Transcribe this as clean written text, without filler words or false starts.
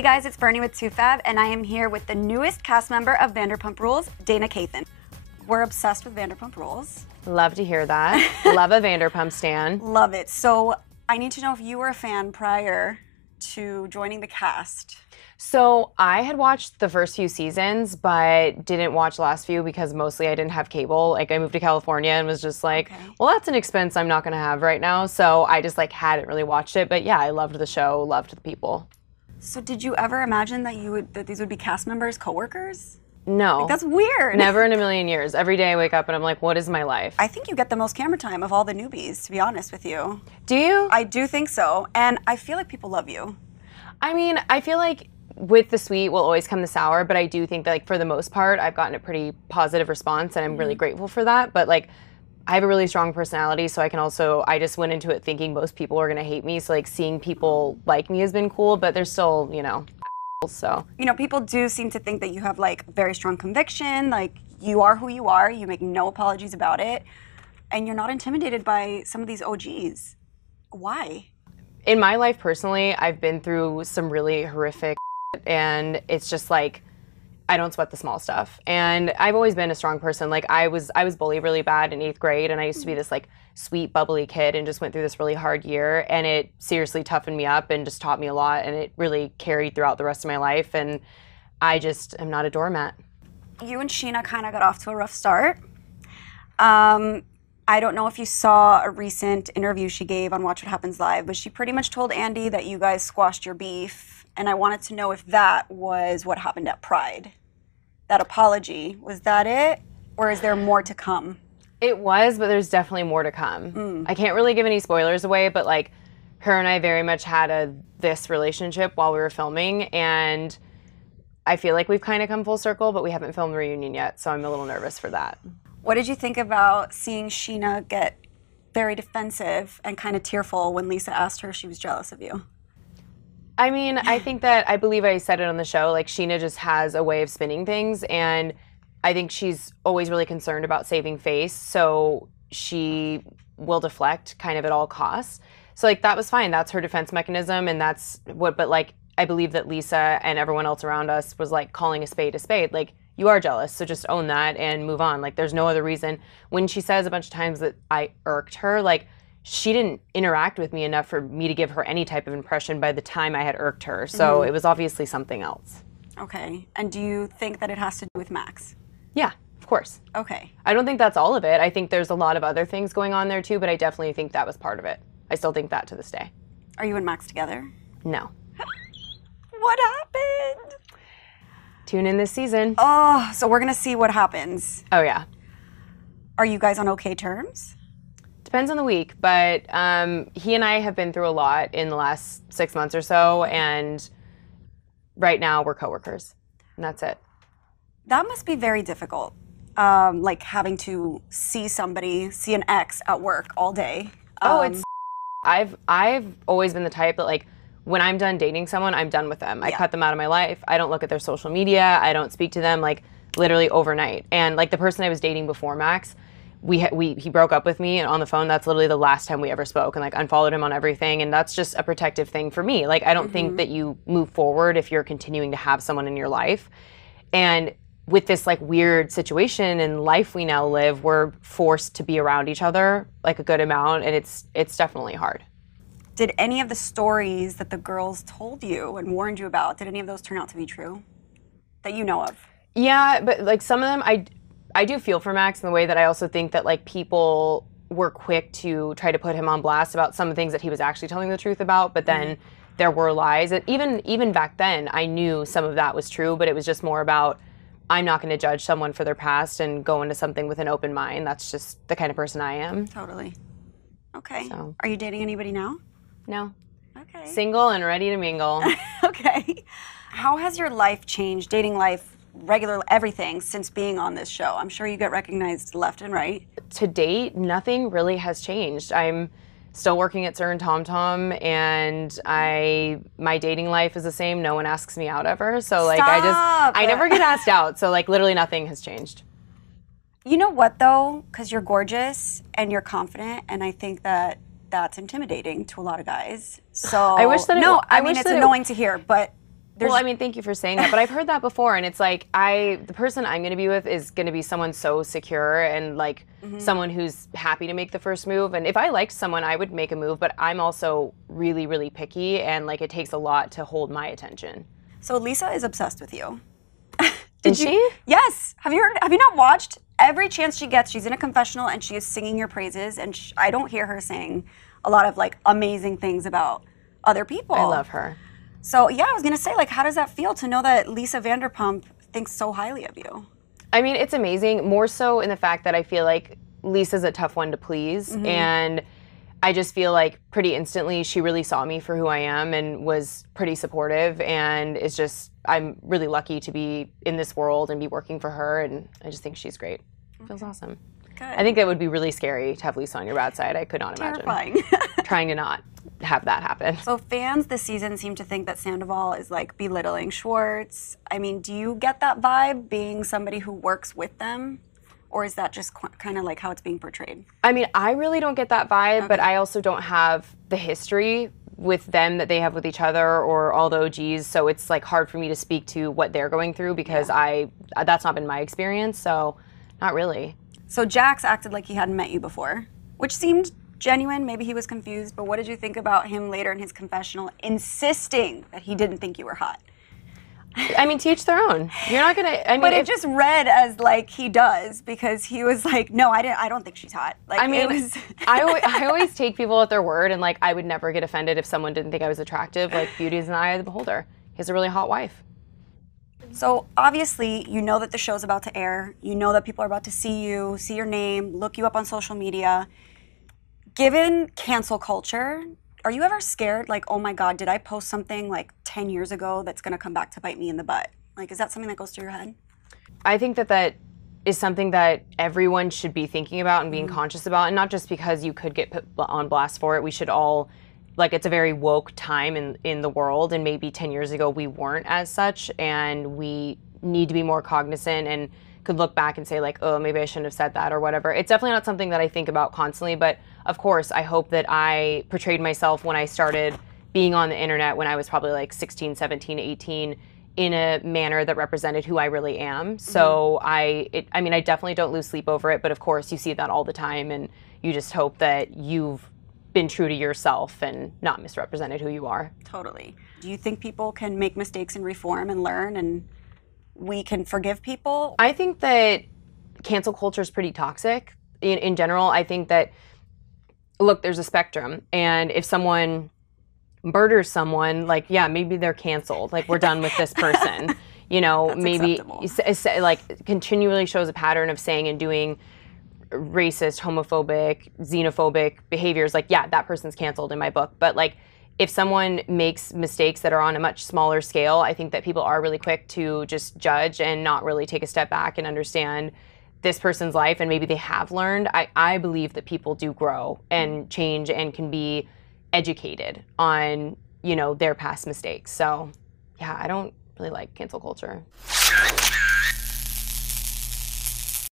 Hey guys, it's Bernie with TooFab, and I am here with the newest cast member of Vanderpump Rules, Dayna Kathan. We're obsessed with Vanderpump Rules. Love to hear that. Love a Vanderpump stan. Love it. So I need to know if you were a fan prior to joining the cast. So I had watched the first few seasons, but didn't watch the last few because mostly I didn't have cable. Like I moved to California and was just like, well, that's an expense I'm not gonna have right now. So I just like hadn't really watched it. But yeah, I loved the show, loved the people. So did you ever imagine that these would be cast members, coworkers? No. Like, that's weird. Never in a million years. Every day I wake up and I'm like, what is my life? I think you get the most camera time of all the newbies, to be honest with you. Do you? I do think so. And I feel like people love you. I mean, I feel like with the sweet will always come the sour, but I do think that like for the most part, I've gotten a pretty positive response and I'm really grateful for that. But like, I have a really strong personality, so I just went into it thinking most people are gonna hate me. So like seeing people like me has been cool, but there's still, you know, so. You know, people do seem to think that you have like very strong conviction, like you are who you are, you make no apologies about it, and you're not intimidated by some of these OGs. Why? In my life personally, I've been through some really horrific and it's just like, I don't sweat the small stuff. And I've always been a strong person. Like I was bullied really bad in 8th grade and I used to be this like sweet, bubbly kid and just went through this really hard year. And it seriously toughened me up and just taught me a lot. And it really carried throughout the rest of my life. And I just am not a doormat. You and Scheana kind of got off to a rough start. I don't know if you saw a recent interview she gave on Watch What Happens Live, but she pretty much told Andy that you guys squashed your beef. And I wanted to know if that was what happened at Pride. That apology, was that it? Or is there more to come? It was, but there's definitely more to come. I can't really give any spoilers away, but like her and I very much had this relationship while we were filming, and I feel like we've kind of come full circle, but we haven't filmed the reunion yet, so I'm a little nervous for that. What did you think about seeing Scheana get very defensive and kind of tearful when Lisa asked her if she was jealous of you? I mean, I think that, I believe I said it on the show, like Scheana just has a way of spinning things, and I think she's always really concerned about saving face, so she will deflect kind of at all costs. So like that was fine, that's her defense mechanism, and that's what, but like I believe that Lisa and everyone else around us was like calling a spade, like you are jealous, so just own that and move on. Like there's no other reason. When she says a bunch of times that I irked her, like she didn't interact with me enough for me to give her any type of impression by the time I had irked her. So it was obviously something else. Okay. And do you think that it has to do with Max? Yeah, of course. Okay. I don't think that's all of it. I think there's a lot of other things going on there too, but I definitely think that was part of it. I still think that to this day. Are you and Max together? No. What happened? Tune in this season. Oh, so we're gonna see what happens. Oh yeah. Are you guys on okay terms? Depends on the week, but he and I have been through a lot in the last 6 months or so, and right now we're coworkers, and that's it. That must be very difficult, like having to see an ex at work all day. I've always been the type that like, when I'm done dating someone, I'm done with them. I cut them out of my life. I don't look at their social media. I don't speak to them like literally overnight. And like the person I was dating before Max, he broke up with me and on the phone, that's literally the last time we ever spoke, and like unfollowed him on everything, and that's just a protective thing for me. Like I don't think that you move forward if you're continuing to have someone in your life. And with this like weird situation in life we now live, we're forced to be around each other like a good amount, and it's definitely hard. Did any of the stories that the girls told you and warned you about, did any of those turn out to be true that you know of? Yeah, but like some of them I do feel for Max in the way that I also think that like people were quick to try to put him on blast about some of the things that he was actually telling the truth about, but then there were lies. And even back then, I knew some of that was true, but it was just more about, I'm not going to judge someone for their past and go into something with an open mind. That's just the kind of person I am. Totally. Okay. So. Are you dating anybody now? No. Okay. Single and ready to mingle. Okay. How has your life changed, dating life, regular everything, since being on this show? I'm sure you get recognized left and right. To date, nothing really has changed. I'm still working at Sir and Tom Tom, and my dating life is the same. No one asks me out ever, so like I never get asked out. So like literally nothing has changed. You know what though? Because you're gorgeous and you're confident, and I think that that's intimidating to a lot of guys. So I wish that it's annoying to hear, but Well, I mean, thank you for saying that, but I've heard that before, and it's like the person I'm going to be with is going to be someone so secure and like someone who's happy to make the first move. And if I liked someone, I would make a move, but I'm also really, really picky, and like it takes a lot to hold my attention. So Lisa is obsessed with you. Is she? Yes. Have you not watched? Every chance she gets, she's in a confessional and she is singing your praises, and I don't hear her saying a lot of like amazing things about other people. I love her. So yeah, I was gonna say, like, how does that feel to know that Lisa Vanderpump thinks so highly of you? I mean, it's amazing, more so in the fact that I feel like Lisa's a tough one to please, and I just feel like pretty instantly she really saw me for who I am and was pretty supportive, and it's just, I'm really lucky to be in this world and be working for her, and I just think she's great. It feels awesome. Good. I think that would be really scary to have Lisa on your bad side. I could not imagine. Terrifying. Trying to not have that happen. So fans this season seem to think that Sandoval is like belittling Schwartz. I mean, do you get that vibe being somebody who works with them? Or is that just kind of like how it's being portrayed? I mean, I really don't get that vibe, but I also don't have the history with them that they have with each other or all the OGs, so it's like hard for me to speak to what they're going through because that's not been my experience, so not really. So Jax acted like he hadn't met you before, which seemed genuine. Maybe he was confused, but what did you think about him later in his confessional insisting that he didn't think you were hot? I mean, to each their own. You're not gonna. I mean, but it just read as like he does because he was like, "No, I don't think she's hot." Like, I mean, it was I always take people at their word, and like I would never get offended if someone didn't think I was attractive. Like beauty is in the eye of the beholder. He has a really hot wife. So obviously, you know that the show's about to air. You know that people are about to see you, see your name, look you up on social media. Given cancel culture, are you ever scared, like, oh my God, did I post something like 10 years ago that's gonna come back to bite me in the butt? Like, is that something that goes through your head? I think that is something that everyone should be thinking about and being conscious about, and not just because you could get put on blast for it. We should all, like, it's a very woke time in the world, and maybe 10 years ago we weren't as such, and we need to be more cognizant and could look back and say like, oh, maybe I shouldn't have said that or whatever. It's definitely not something that I think about constantly, but of course, I hope that I portrayed myself when I started being on the internet when I was probably like 16, 17, 18 in a manner that represented who I really am. So I mean, I definitely don't lose sleep over it, but of course you see that all the time, and you just hope that you've been true to yourself and not misrepresented who you are. Totally. Do you think people can make mistakes and reform and learn, and we can forgive people? I think that cancel culture is pretty toxic in general. I think that, look, there's a spectrum, and if someone murders someone, like, yeah, maybe they're canceled. Like, we're done with this person. You know, That's maybe acceptable. like continually shows a pattern of saying and doing racist, homophobic, xenophobic behaviors. Like, yeah, that person's canceled in my book. But like, if someone makes mistakes that are on a much smaller scale, I think that people are really quick to just judge and not really take a step back and understand this person's life, and maybe they have learned. I believe that people do grow and change and can be educated on, you know, their past mistakes. So yeah, I don't really like cancel culture.